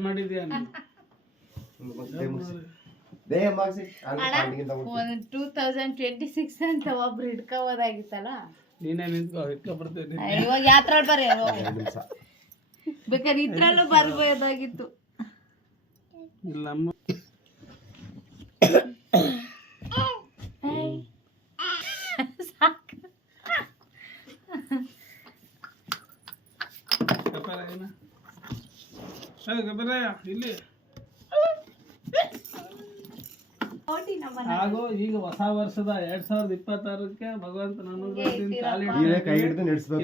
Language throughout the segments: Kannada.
ಮಾಡಿದ್ಯಾ ನೀನು? ಒಂದು 2026 ಅಂತ ಒಬ್ರು ಹಿಡ್ಕೋಬೋದಾಗಿತ್ತಲ್ಲ. ನೀನೇ ನಿಂತ್ಕೋ ಇಟ್ಕೊಬಿಡ್ತೀನಿ. ಇವಾಗ ಯಾತ್ರಾಳ್ ಬರ್ರಿ ಬೇಕಾದ್ರೆ ಇದ್ರಲ್ಲೂ ಬರ್ಬೋದಾಗಿತ್ತು. ಇಲ್ಲಮ್ಮ ಇಲ್ಲಿ ಹಾಗೂ ಈಗ ಹೊಸ ವರ್ಷದ 2026ಕ್ಕೆ ಭಗವಂತನ ಅನುಗ್ರಹದಿಂದ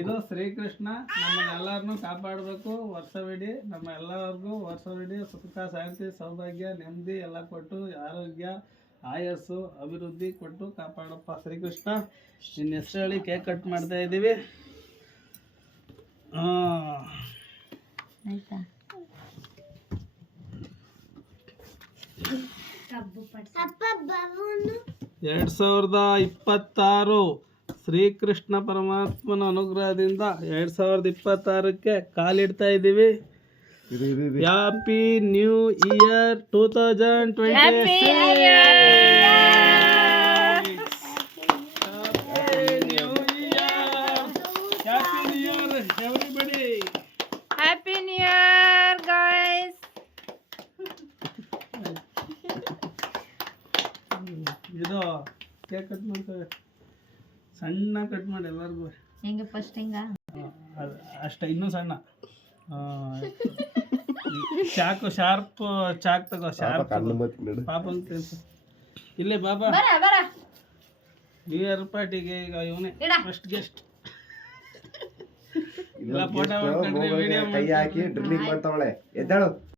ಇದು ಶ್ರೀಕೃಷ್ಣ ನಮ್ಮನ್ನೆಲ್ಲರನ್ನು ಕಾಪಾಡಬೇಕು. ವರ್ಷವಿಡೀ ನಮ್ಮ ಎಲ್ಲರಿಗೂ ವರ್ಷವಿಡೀ ಸುಖ ಶಾಂತಿ ಸೌಭಾಗ್ಯ ನೆಮ್ಮದಿ ಎಲ್ಲ ಕೊಟ್ಟು ಆರೋಗ್ಯ ಆಯಸ್ಸು ಅಭಿವೃದ್ಧಿ ಕೊಟ್ಟು ಕಾಪಾಡಪ್ಪ ಶ್ರೀಕೃಷ್ಣ. ನಿನ್ನ ಹೆಸರು ಹೇಳಿ ಕೇಕ್ ಕಟ್ ಮಾಡ್ತಾ ಇದ್ದೀವಿ. ಆಯ್ತಾ 2026 ಶ್ರೀಕೃಷ್ಣ ಪರಮಾತ್ಮನ ಅನುಗ್ರಹದಿಂದ 2026ಕ್ಕೆ ಕಾಲಿಡ್ತಾ ಇದ್ದೀವಿ. Happy new year 2026. Happy new year guys. ಇದು ಕೇಕ್ ಕಟ್ ಮಾಡ್ತೇವೆ, ಸಣ್ಣ ಕಟ್ ಮಾಡಿ ಎಲ್ಲರಿಗೂ. ಹೆಂಗೆ ಫಸ್ಟ್ ಹಿಂಗ ಅಷ್ಟ ಇನ್ನೂ ಸಣ್ಣ ಚಾಕು ಶಾರ್ಪ್ ಚಾಕ್ ತಗೋ. ಶಾರ್ಪ್ ಪಾಪ ಅಂತ ಇಲ್ಲೇ ಬಾಬಾ ನ್ಯೂ ಇಯರ್ ಪಾರ್ಟಿಗೆ ಈಗ ಇವನೇ ಫಸ್ಟ್ ಗೆಸ್ಟ್. ಎಲ್ಲ ಫೋಟೋ ಮಾಡ್ಕೊಂಡ್ರೆ ವಿಡಿಯೋ ಕೈ ಹಾಕಿ ಡ್ರಿಲ್ಲಿಂಗ್ ಮಾಡ್ತಾವಳೆ ಎದ್ದಾಳು.